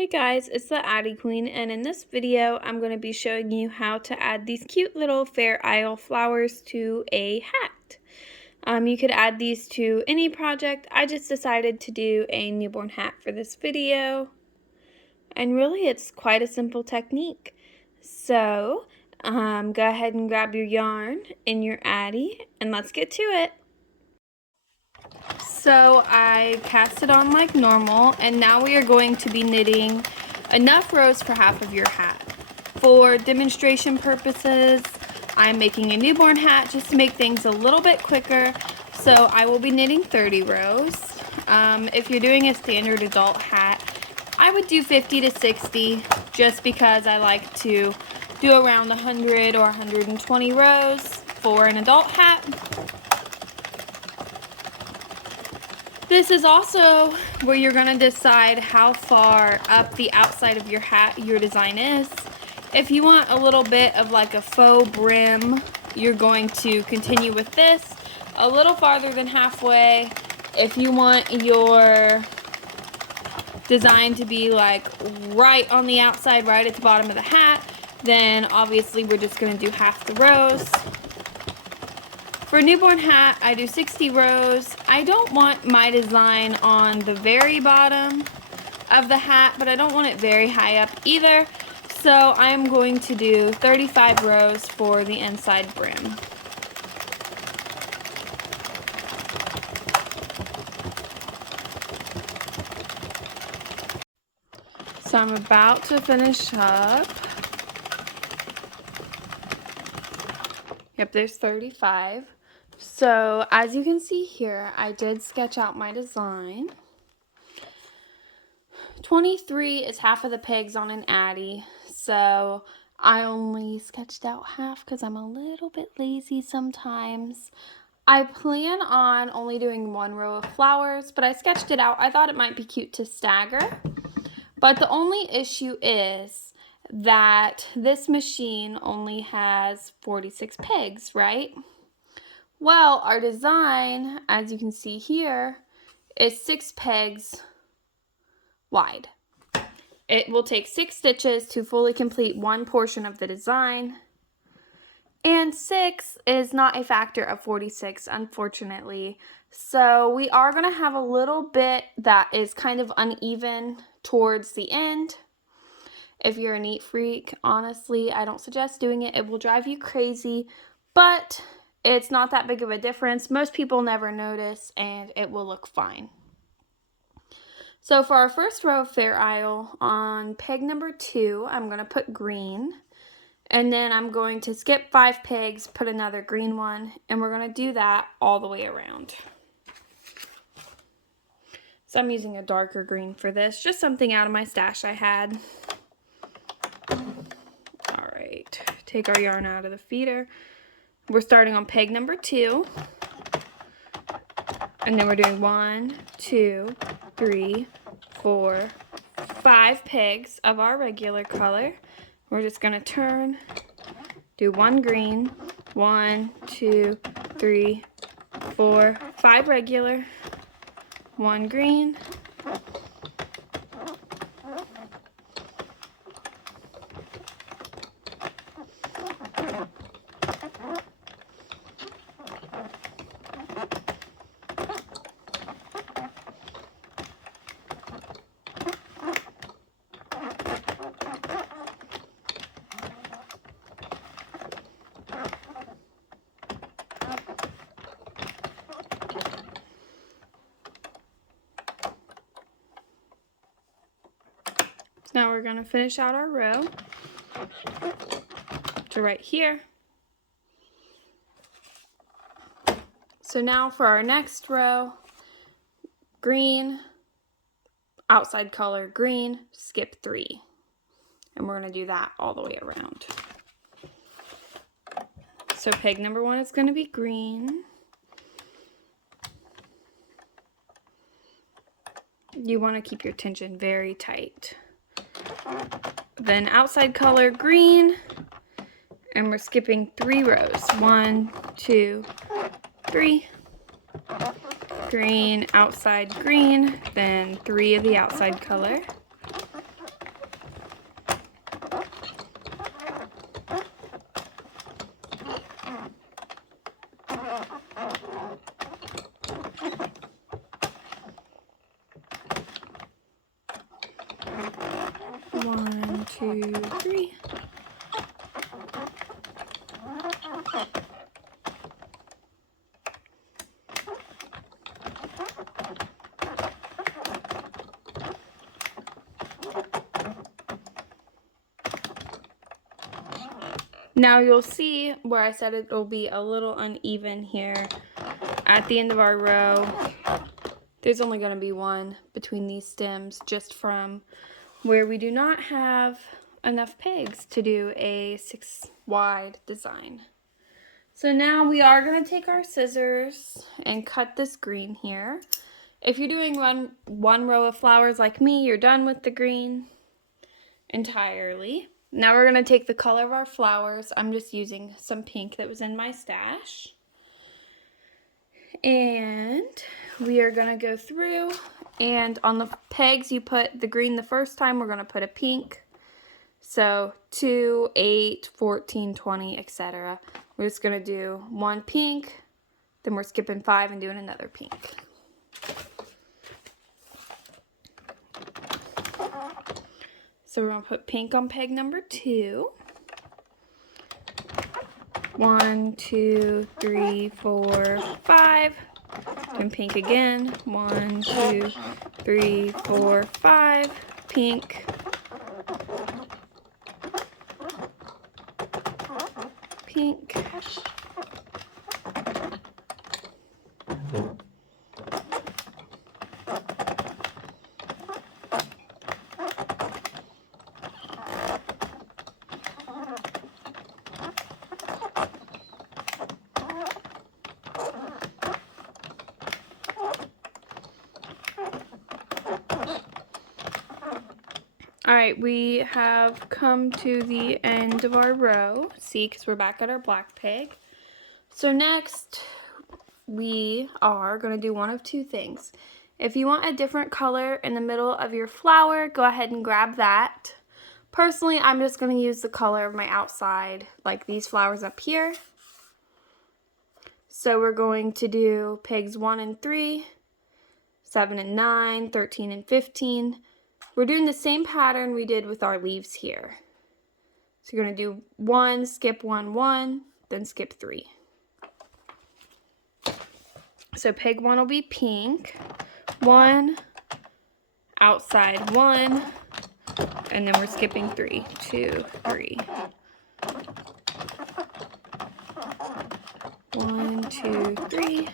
Hey guys, it's the Addi Queen, and in this video I'm going to be showing you how to add these cute little Fair Isle flowers to a hat. You could add these to any project. I just decided to do a newborn hat for this video, and really it's quite a simple technique. So go ahead and grab your yarn and your Addi and let's get to it. So I cast it on like normal, and now we are going to be knitting enough rows for half of your hat. For demonstration purposes, I'm making a newborn hat just to make things a little bit quicker, so I will be knitting 30 rows. If you're doing a standard adult hat, I would do 50 to 60 just because I like to do around 100 or 120 rows for an adult hat. This is also where you're going to decide how far up the outside of your hat your design is. If you want a little bit of like a faux brim, you're going to continue with this a little farther than halfway. If you want your design to be like right on the outside, right at the bottom of the hat, then obviously we're just going to do half the rows. For a newborn hat, I do 60 rows. I don't want my design on the very bottom of the hat, but I don't want it very high up either. So I'm going to do 35 rows for the inside brim. So I'm about to finish up. Yep, there's 35. So as you can see here, I did sketch out my design. 23 is half of the pegs on an Addi, so I only sketched out half because I'm a little bit lazy sometimes. I plan on only doing one row of flowers, but I sketched it out. I thought it might be cute to stagger, but the only issue is that this machine only has 46 pegs, right? Well, our design, as you can see here, is 6 pegs wide. It will take 6 stitches to fully complete one portion of the design, and 6 is not a factor of 46, unfortunately. So we are going to have a little bit that is kind of uneven towards the end. If you're a neat freak, honestly, I don't suggest doing it. It will drive you crazy, but it's not that big of a difference. Most people never notice, and it will look fine. So for our first row of Fair Isle, on peg number 2, I'm going to put green. And then I'm going to skip 5 pegs, put another green one, and we're going to do that all the way around. So I'm using a darker green for this, just something out of my stash I had. Alright, take our yarn out of the feeder. We're starting on peg number 2. And then we're doing 1, 2, 3, 4, 5 pegs of our regular color. We're just going to turn, do 1 green, 1, 2, 3, 4, 5 regular, 1 green, Now we're going to finish out our row to right here. So now for our next row, green, outside color green, skip 3. And we're going to do that all the way around. So peg number 1 is going to be green. You want to keep your tension very tight. Then outside color green, and we're skipping 3 rows. 1, 2, 3. Green, outside green, then 3 of the outside color. 2, 3. Now you'll see where I said it will be a little uneven here. At the end of our row, there's only going to be one between these stems, just from where we do not have enough pegs to do a 6 wide design. So now we are going to take our scissors and cut this green here. If you're doing one row of flowers like me, you're done with the green entirely. Now we're going to take the color of our flowers. I'm just using some pink that was in my stash. And we are going to go through, and on the pegs you put the green the first time, we're going to put a pink. So 2, 8, 14, 20, etc. We're just going to do one pink, then we're skipping 5 and doing another pink. So we're going to put pink on peg number 2. 1, 2, 3, 4, 5. And pink again. 1, 2, 3, 4, 5. Pink. Pink. Alright, we have come to the end of our row. See, because we're back at our black peg. So next, we are going to do one of two things. If you want a different color in the middle of your flower, go ahead and grab that. Personally, I'm just going to use the color of my outside, like these flowers up here. So we're going to do pegs 1 and 3, 7 and 9, 13 and 15. We're doing the same pattern we did with our leaves here. So you're going to do 1, skip 1, 1, then skip 3. So peg 1 will be pink, 1, outside 1, and then we're skipping 3, 2, 3. 1, 2, 3.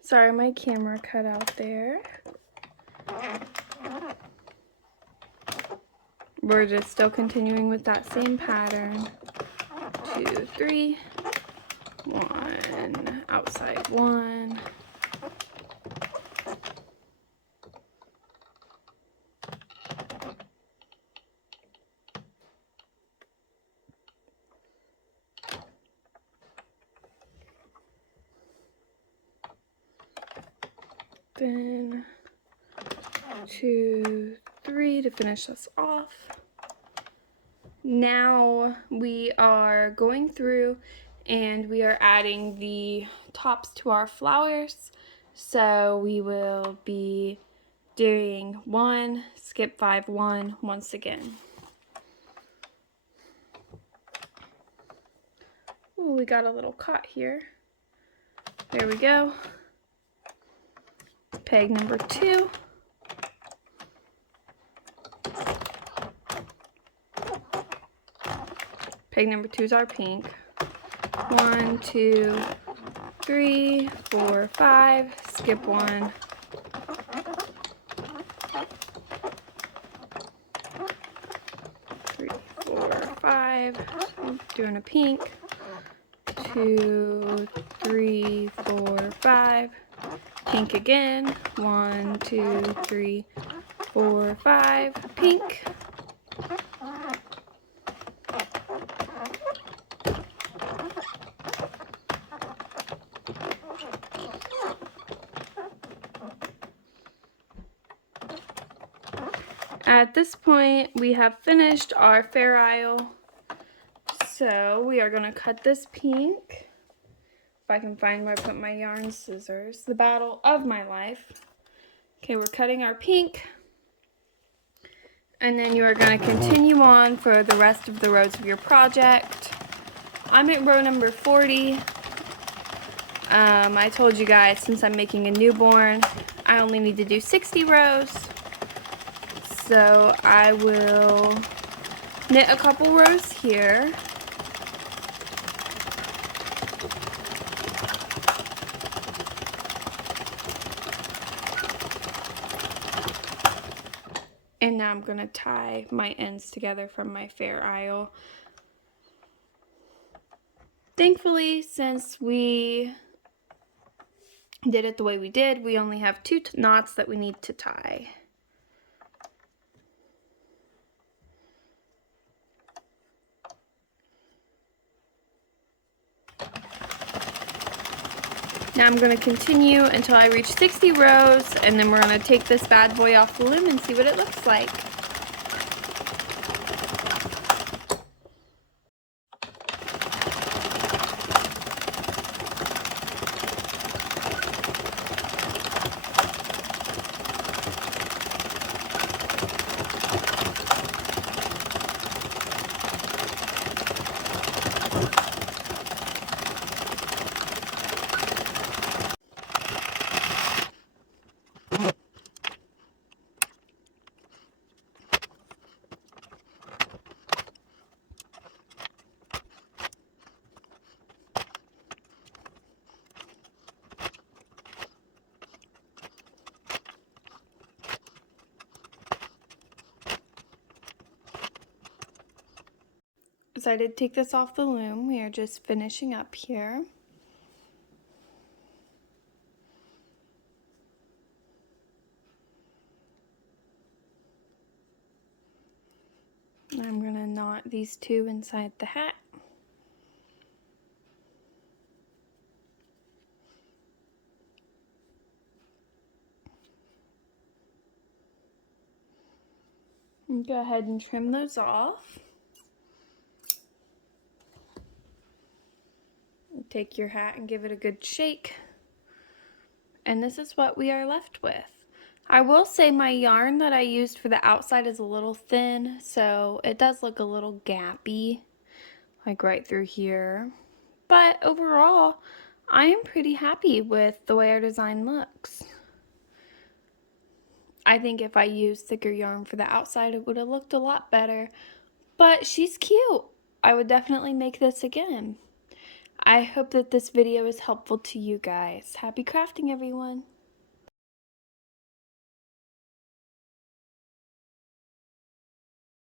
Sorry, my camera cut out there. We're just still continuing with that same pattern. 2, 3, 1, outside 1. Then 2, 3 to finish this off. Now we are going through and we are adding the tops to our flowers. So we will be doing 1, skip 5, 1 once again. Ooh, we got a little caught here. There we go. Peg number 2. Peg number 2 is our pink. 1, 2, 3, 4, 5. Skip 1. 3, 4, 5. I'm doing a pink. 2, 3, 4, 5. Pink again. 1, 2, 3, 4, 5. Pink. At this point, we have finished our Fair Isle. So we are going to cut this pink. If I can find where I put my yarn scissors. The battle of my life. Okay, we're cutting our pink. And then you are going to continue on for the rest of the rows of your project. I'm at row number 40. I told you guys, since I'm making a newborn, I only need to do 60 rows. So I will knit a couple rows here. And now I'm going to tie my ends together from my Fair Isle. Thankfully, since we did it the way we did, we only have 2 knots that we need to tie. Now I'm going to continue until I reach 60 rows, and then we're going to take this bad boy off the loom and see what it looks like. So I did take this off the loom. We are just finishing up here. I'm going to knot these 2 inside the hat. And go ahead and trim those off. Take your hat and give it a good shake. And this is what we are left with. I will say my yarn that I used for the outside is a little thin, so it does look a little gappy, like right through here. But overall, I am pretty happy with the way our design looks. I think if I used thicker yarn for the outside, it would have looked a lot better. But she's cute. I would definitely make this again. I hope that this video is helpful to you guys. Happy crafting, everyone!